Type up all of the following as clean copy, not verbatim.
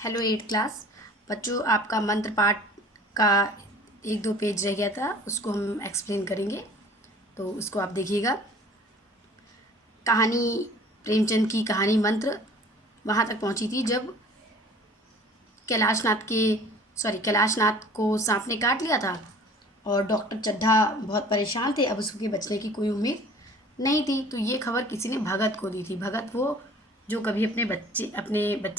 Hello 8th class बच्चों, आपका मंत्र पाठ का 1-2 पेज रह गया था, उसको हम एक्सप्लेन करेंगे। तो उसको आप देखिएगा। कहानी, प्रेमचंद की कहानी मंत्र वहाँ तक पहुँची थी जब कैलाशनाथ को सांप ने काट लिया था और डॉक्टर चड्ढा बहुत परेशान थे। अब उसके बचने की कोई उम्मीद नहीं थी। तो ये खबर किसी ने भगत को दी थी। भगत वो जो कभी अपने बच्चे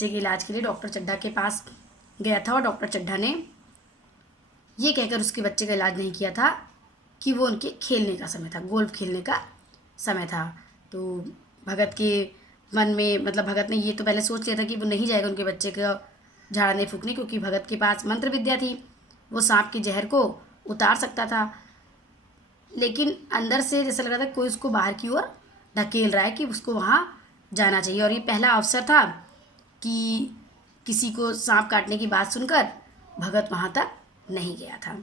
के इलाज के लिए डॉक्टर चड्ढा के पास गया था, और डॉक्टर चड्ढा ने ये कहकर उसके बच्चे का इलाज नहीं किया था कि वो उनके खेलने का समय था, गोल्फ खेलने का समय था। तो भगत के मन में, मतलब भगत ने ये तो पहले सोच लिया था कि वो नहीं जाएगा उनके बच्चे को झाड़ने फूकने, क्योंकि भगत के पास मंत्र विद्या थी, वो सांप के जहर को उतार सकता था। लेकिन अंदर से जैसा लग रहा था कोई उसको बाहर की ओर धकेल रहा है कि उसको वहाँ जाना चाहिए। और ये पहला अवसर था कि किसी को सांप काटने की बात सुनकर भगत वहाँ तक नहीं गया था।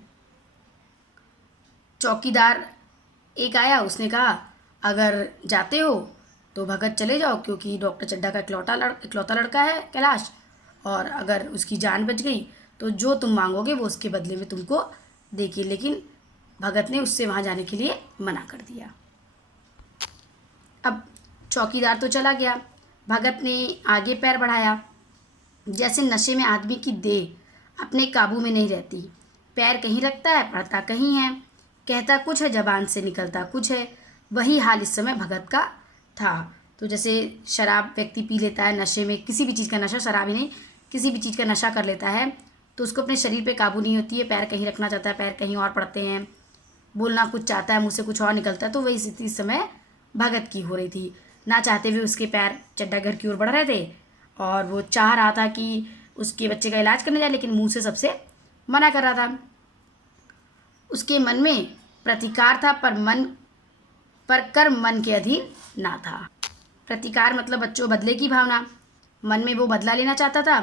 चौकीदार एक आया, उसने कहा अगर जाते हो तो भगत चले जाओ, क्योंकि डॉक्टर चड्ढा का इकलौता लड़का है कैलाश, और अगर उसकी जान बच गई तो जो तुम मांगोगे वो उसके बदले में तुमको देगी। लेकिन भगत ने उससे वहाँ जाने के लिए मना कर दिया। अब चौकीदार तो चला गया, भगत ने आगे पैर बढ़ाया। जैसे नशे में आदमी की देह अपने काबू में नहीं रहती, पैर कहीं रखता है पड़ता कहीं है, कहता कुछ है जबान से निकलता कुछ है। वही हाल इस समय भगत का था। तो जैसे शराब व्यक्ति पी लेता है, नशे में किसी भी चीज़ का नशा, शराब ही नहीं किसी भी चीज़ का नशा कर लेता है, तो उसको अपने शरीर पे काबू नहीं होती है, पैर कहीं रखना चाहता है पैर कहीं और पड़ते हैं, बोलना कुछ चाहता है मुँह से कुछ और निकलता है। तो वही स्थिति इस समय भगत की हो रही थी। ना चाहते हुए उसके पैर चड्ढा घर की ओर बढ़ रहे थे, और वो चाह रहा था कि उसके बच्चे का इलाज करने जाए, लेकिन मुंह से सबसे मना कर रहा था। उसके मन में प्रतिकार था, पर कर्म मन के अधीन ना था। प्रतिकार मतलब बच्चों बदले की भावना, मन में वो बदला लेना चाहता था,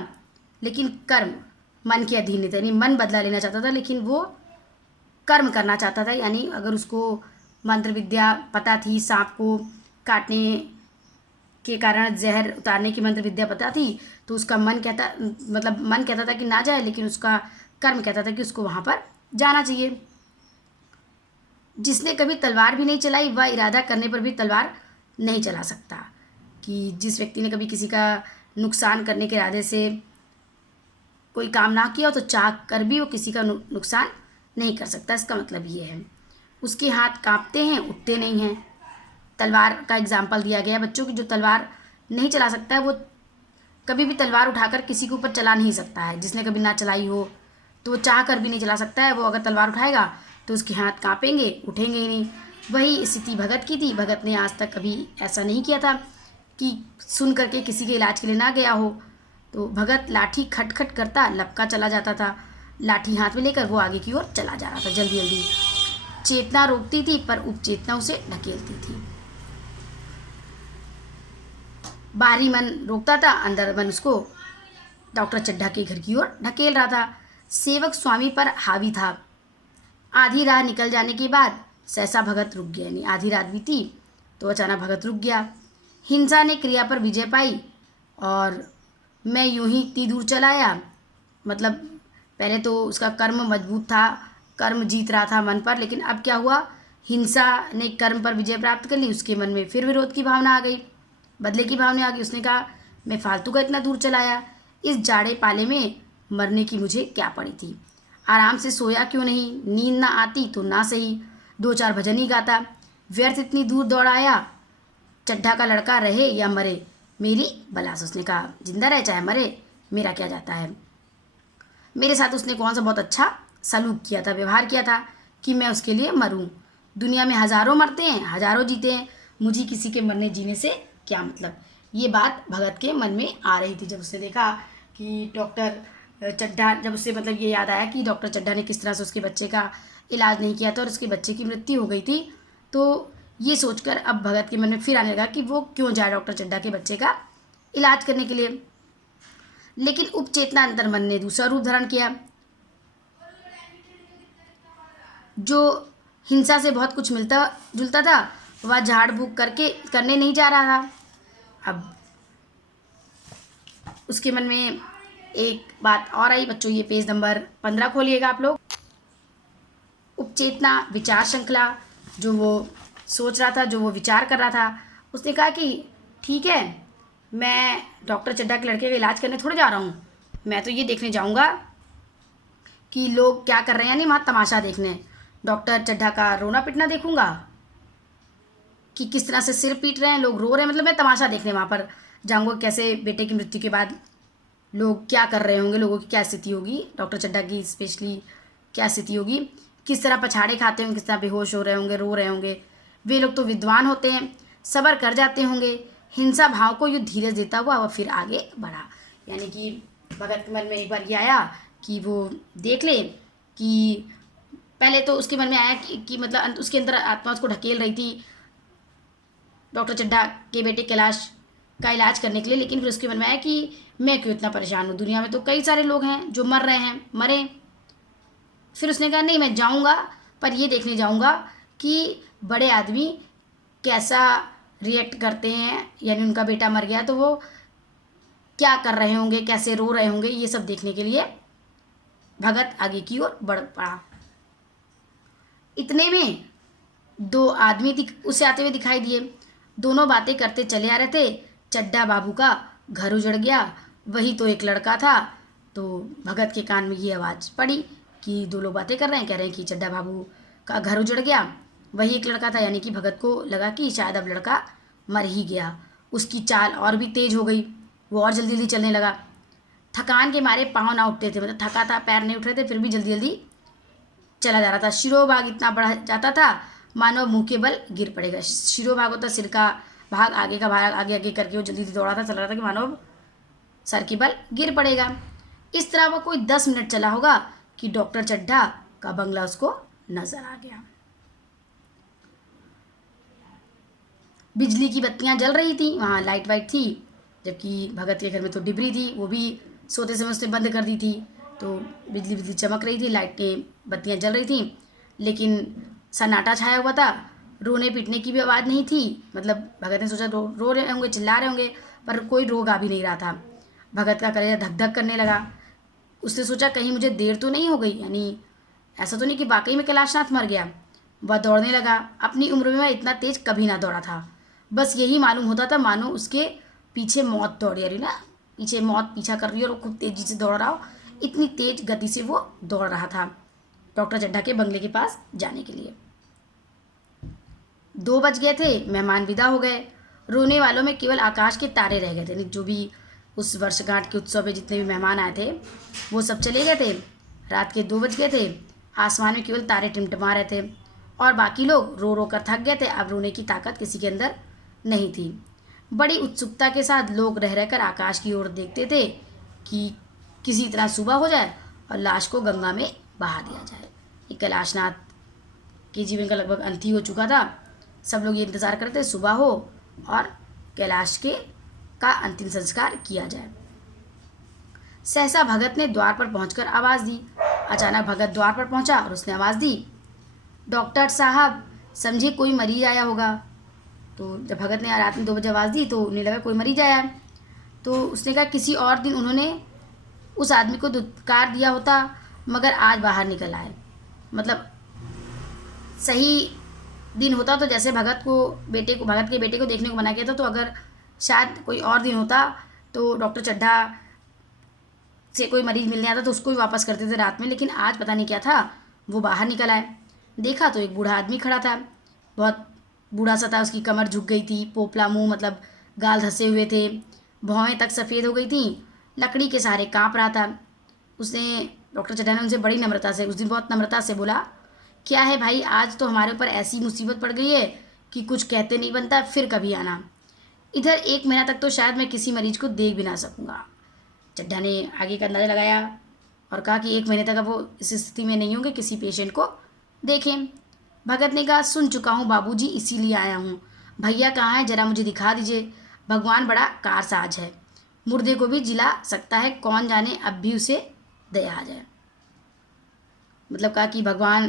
लेकिन कर्म मन के अधीन नहीं था। यानी मन बदला लेना चाहता था लेकिन वो कर्म करना चाहता था। यानी अगर उसको मंत्र विद्या पता थी, सांप को काटने के कारण जहर उतारने की मंत्र विद्या पता थी, तो उसका मन कहता था कि ना जाए, लेकिन उसका कर्म कहता था कि उसको वहाँ पर जाना चाहिए। जिसने कभी तलवार भी नहीं चलाई वह इरादा करने पर भी तलवार नहीं चला सकता। कि जिस व्यक्ति ने कभी किसी का नुकसान करने के इरादे से कोई काम ना किया हो, तो चाह कर भी वो किसी का नुकसान नहीं कर सकता। इसका मतलब ये है। उसके हाथ कांपते हैं, उठते नहीं हैं। तलवार का एग्जाम्पल दिया गया बच्चों की, जो तलवार नहीं चला सकता है वो कभी भी तलवार उठाकर किसी के ऊपर चला नहीं सकता है। जिसने कभी ना चलाई हो तो वो चाह कर भी नहीं चला सकता है। वो अगर तलवार उठाएगा तो उसके हाथ कांपेंगे, उठेंगे ही नहीं। वही स्थिति भगत की थी। भगत ने आज तक कभी ऐसा नहीं किया था कि सुन करके किसी के इलाज के लिए ना गया हो। तो भगत लाठी खटखट करता लपका चला जाता था, लाठी हाथ में लेकर वो आगे की ओर चला जा रहा था जल्दी जल्दी। चेतना रोकती थी पर उपचेतना उसे ढकेलती थी। बाहरी मन रोकता था, अंदर मन उसको डॉक्टर चड्ढा के घर की ओर ढकेल रहा था। सेवक स्वामी पर हावी था। आधी राह निकल जाने के बाद सहसा भगत रुक गया। यानी आधी रात बीती तो अचानक भगत रुक गया। हिंसा ने क्रिया पर विजय पाई और मैं यूं ही इतनी दूर चला आया। मतलब पहले तो उसका कर्म मजबूत था, कर्म जीत रहा था मन पर, लेकिन अब क्या हुआ, हिंसा ने कर्म पर विजय प्राप्त कर ली। उसके मन में फिर विरोध की भावना आ गई, बदले की भावना आ गई। उसने कहा मैं फालतू का इतना दूर चला आया, इस जाड़े पाले में मरने की मुझे क्या पड़ी थी। आराम से सोया क्यों नहीं, नींद ना आती तो ना सही 2-4 भजन ही गाता। व्यर्थ इतनी दूर दौड़ाया, चड्ढा का लड़का रहे या मरे मेरी बलास। उसने कहा जिंदा रहे चाहे मरे मेरा क्या जाता है। मेरे साथ उसने कौन सा बहुत अच्छा सलूक किया था, व्यवहार किया था कि मैं उसके लिए मरूं। दुनिया में हजारों मरते हैं, हजारों जीते हैं, मुझे किसी के मरने जीने से क्या मतलब। ये बात भगत के मन में आ रही थी जब उसने देखा कि डॉक्टर चड्ढा, जब उससे मतलब ये याद आया कि डॉक्टर चड्ढा ने किस तरह से उसके बच्चे का इलाज नहीं किया था और उसके बच्चे की मृत्यु हो गई थी। तो ये सोचकर अब भगत के मन में फिर आने लगा कि वो क्यों जाए डॉक्टर चड्ढा के बच्चे का इलाज करने के लिए। लेकिन उपचेतना अंतर मन ने दूसरा रूप धारण किया। जो हिंसा से बहुत कुछ मिलता जुलता था वह झाड़ फूक करके करने नहीं जा रहा था। अब उसके मन में एक बात और आई बच्चों, ये पेज नंबर 15 खोलिएगा आप लोग। उपचेतना विचार श्रृंखला, जो वो सोच रहा था, जो वो विचार कर रहा था, उसने कहा कि ठीक है, मैं डॉक्टर चड्ढा के लड़के का इलाज करने थोड़े जा रहा हूँ, मैं तो ये देखने जाऊँगा कि लोग क्या कर रहे हैं, यानी वहाँ तमाशा देखने, डॉक्टर चड्ढा का रोना पिटना देखूंगा कि किस तरह से सिर पीट रहे हैं लोग, रो रहे हैं, मतलब मैं तमाशा देखने वहाँ पर जाऊँगा, कैसे बेटे की मृत्यु के बाद लोग क्या कर रहे होंगे, लोगों की क्या स्थिति होगी, डॉक्टर चड्ढा की स्पेशली क्या स्थिति होगी, किस तरह पछाड़े खाते होंगे, किस तरह बेहोश हो रहे होंगे, रो रहे होंगे। वे लोग तो विद्वान होते हैं, सब्र कर जाते होंगे। हिंसा भाव को युद्ध धीरज देता हुआ वह फिर आगे बढ़ा। यानी कि भगत के मन में एक बार ये आया कि वो देख ले कि पहले तो उसके मन में आया कि मतलब उसके अंदर आत्मा उसको ढकेल रही थी डॉक्टर चड्ढा के बेटे कैलाश का इलाज करने के लिए, लेकिन फिर उसके मन में आया कि मैं क्यों इतना परेशान हूँ, दुनिया में तो कई सारे लोग हैं जो मर रहे हैं, मरे। फिर उसने कहा नहीं, मैं जाऊँगा, पर ये देखने जाऊँगा कि बड़े आदमी कैसा रिएक्ट करते हैं, यानी उनका बेटा मर गया तो वो क्या कर रहे होंगे, कैसे रो रहे होंगे, ये सब देखने के लिए भगत आगे की ओर बढ़ पड़ा। इतने में दो आदमी उसे आते हुए दिखाई दिए। दोनों बातें करते चले आ रहे थे। चड्ढा बाबू का घर उजड़ गया, वही तो एक लड़का था। तो भगत के कान में ये आवाज़ पड़ी कि दो लोग बातें कर रहे हैं, कह रहे हैं कि चड्ढा बाबू का घर उजड़ गया, वही एक लड़का था। यानी कि भगत को लगा कि शायद अब लड़का मर ही गया। उसकी चाल और भी तेज हो गई, वो और जल्दी जल्दी चलने लगा। थकान के मारे पाँव ना उठते थे, मतलब थका था, पैर नहीं उठ रहे थे, फिर भी जल्दी जल्दी चला जा रहा था। शिरोभाग इतना बढ़ा जाता था मानो मुंह के बल गिर पड़ेगा। शिरोभाग होता सिर का भाग, आगे का भाग आगे आगे करके वो जल्दी जल्दी दौड़ा था, चल रहा था कि मानो सर के बल गिर पड़ेगा। इस तरह वो कोई 10 मिनट चला होगा कि डॉक्टर चड्ढा का बंगला उसको नजर आ गया। बिजली की बत्तियां जल रही थी, वहाँ लाइट वाइट थी, जबकि भगत के घर में तो डिबरी थी, वो भी सोते समय उसने बंद कर दी थी। तो बिजली बिजली चमक रही थी, लाइटें बत्तियां जल रही थी, लेकिन सन्नाटा छाया हुआ था। रोने पीटने की भी आवाज़ नहीं थी, मतलब भगत ने सोचा रो रहे होंगे, चिल्ला रहे होंगे, पर कोई रो गा भी नहीं रहा था। भगत का कलेजा धक धक करने लगा। उसने सोचा कहीं मुझे देर तो नहीं हो गई, यानी ऐसा तो नहीं कि वाकई में कैलाशनाथ मर गया। वह दौड़ने लगा। अपनी उम्र में वह इतना तेज कभी ना दौड़ा था। बस यही मालूम होता था मानो उसके पीछे मौत दौड़ रही ना, पीछे मौत पीछा कर रही है और खूब तेजी से दौड़ रहा हो। इतनी तेज गति से वो दौड़ रहा था डॉक्टर चड्ढा के बंगले के पास जाने के लिए। 2 बज गए थे, मेहमान विदा हो गए। रोने वालों में केवल आकाश के तारे रह गए थे। जो भी उस वर्षगांठ के उत्सव में जितने भी मेहमान आए थे वो सब चले गए थे। रात के 2 बज गए थे, आसमान में केवल तारे टिमटिमा रहे थे और बाकी लोग रो रो कर थक गए थे। अब रोने की ताकत किसी के अंदर नहीं थी। बड़ी उत्सुकता के साथ लोग रह रहकर आकाश की ओर देखते थे कि किसी तरह सुबह हो जाए और लाश को गंगा में बहा दिया जाए। ये कैलाशनाथ के जीवन का लगभग अंत ही हो चुका था। सब लोग ये इंतज़ार करते सुबह हो और कैलाश के का अंतिम संस्कार किया जाए। सहसा भगत ने द्वार पर पहुंचकर आवाज़ दी। अचानक भगत द्वार पर पहुंचा और उसने आवाज़ दी, डॉक्टर साहब, समझे कोई मरीज आया होगा। तो जब भगत ने रात में 2 बजे आवाज़ दी तो उन्हें लगा कोई मरीज आया है। तो उसने कहा किसी और दिन उन्होंने उस आदमी को धुतकार दिया होता, मगर आज बाहर निकल आए। मतलब सही दिन होता तो जैसे भगत के बेटे को देखने को मना किया था, तो अगर शायद कोई और दिन होता तो डॉक्टर चड्ढा से कोई मरीज मिलने आता तो उसको भी वापस करते थे रात में। लेकिन आज पता नहीं क्या था, वो बाहर निकल आए। देखा तो एक बूढ़ा आदमी खड़ा था, बहुत बूढ़ा सा था, उसकी कमर झुक गई थी, पोपला मुंह, मतलब गाल धंसे हुए थे, भौहें तक सफ़ेद हो गई थी, लकड़ी के सहारे काँप रहा था। उसने डॉक्टर चड्ढा ने उनसे बड़ी नम्रता से उस दिन बहुत नम्रता से बोला, क्या है भाई, आज तो हमारे ऊपर ऐसी मुसीबत पड़ गई है कि कुछ कहते नहीं बनता, फिर कभी आना इधर। 1 महीना तक तो शायद मैं किसी मरीज को देख भी ना सकूँगा। चड्ढा ने आगे का अंदाज़ा लगाया और कहा कि 1 महीने तक अब वो इस स्थिति में नहीं होंगे किसी पेशेंट को देखें। भगत ने कहा, सुन चुका हूँ बाबूजी, इसीलिए आया हूँ। भैया कहाँ है, ज़रा मुझे दिखा दीजिए। भगवान बड़ा कारसाज है, मुर्दे को भी जिला सकता है, कौन जाने अब भी उसे दया आ जाए। मतलब कहा कि भगवान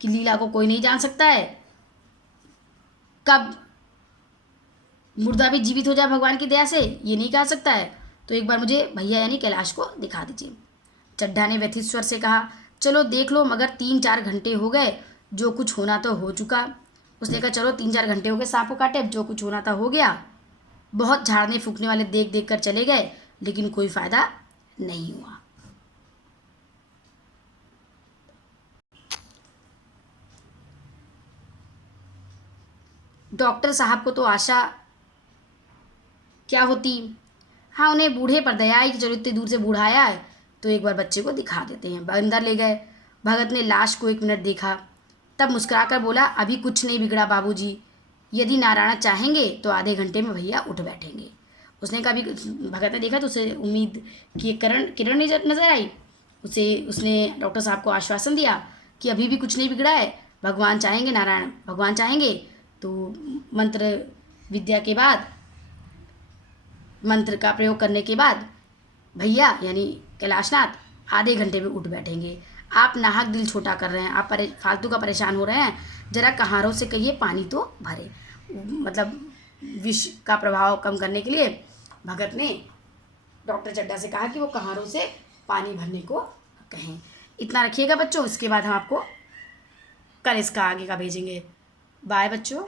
की लीला को कोई नहीं जान सकता है, कब मुर्दा भी जीवित हो जाए भगवान की दया से ये नहीं कह सकता है। तो एक बार मुझे भैया यानी कैलाश को दिखा दीजिए। चड्ढा ने व्यथित स्वर से कहा, चलो देख लो, मगर 3-4 घंटे हो गए, जो कुछ होना तो हो चुका। उसने कहा चलो 3-4 घंटे हो गए सांप को काटे, अब जो कुछ होना था हो गया। बहुत झाड़ने फूकने वाले देख देख कर चले गए, लेकिन कोई फायदा नहीं हुआ। डॉक्टर साहब को तो आशा क्या होती। हाँ, उन्हें बूढ़े पर दया आई कि चलो इतनी दूर से बूढ़ा आया है तो एक बार बच्चे को दिखा देते हैं। अंदर ले गए। भगत ने लाश को 1 मिनट देखा, तब मुस्कुराकर बोला, अभी कुछ नहीं बिगड़ा बाबूजी, यदि नारायण चाहेंगे तो आधे घंटे में भैया उठ बैठेंगे। उसने कहा, अभी भगत ने देखा तो उसे उम्मीद की एक किरण नजर आई। उसने डॉक्टर साहब को आश्वासन दिया कि अभी भी कुछ नहीं बिगड़ा है, भगवान चाहेंगे, नारायण भगवान चाहेंगे तो मंत्र विद्या के बाद, मंत्र का प्रयोग करने के बाद भैया यानी कैलाशनाथ आधे घंटे में उठ बैठेंगे। आप नाहक दिल छोटा कर रहे हैं, आप फालतू का परेशान हो रहे हैं, जरा कहारों से कहिए पानी तो भरे। मतलब विष का प्रभाव कम करने के लिए भगत ने डॉक्टर चड्ढा से कहा कि वो कहारों से पानी भरने को कहें। इतना रखिएगा बच्चों, इसके बाद हम आपको कल इसका आगे का भेजेंगे। बाय बच्चों।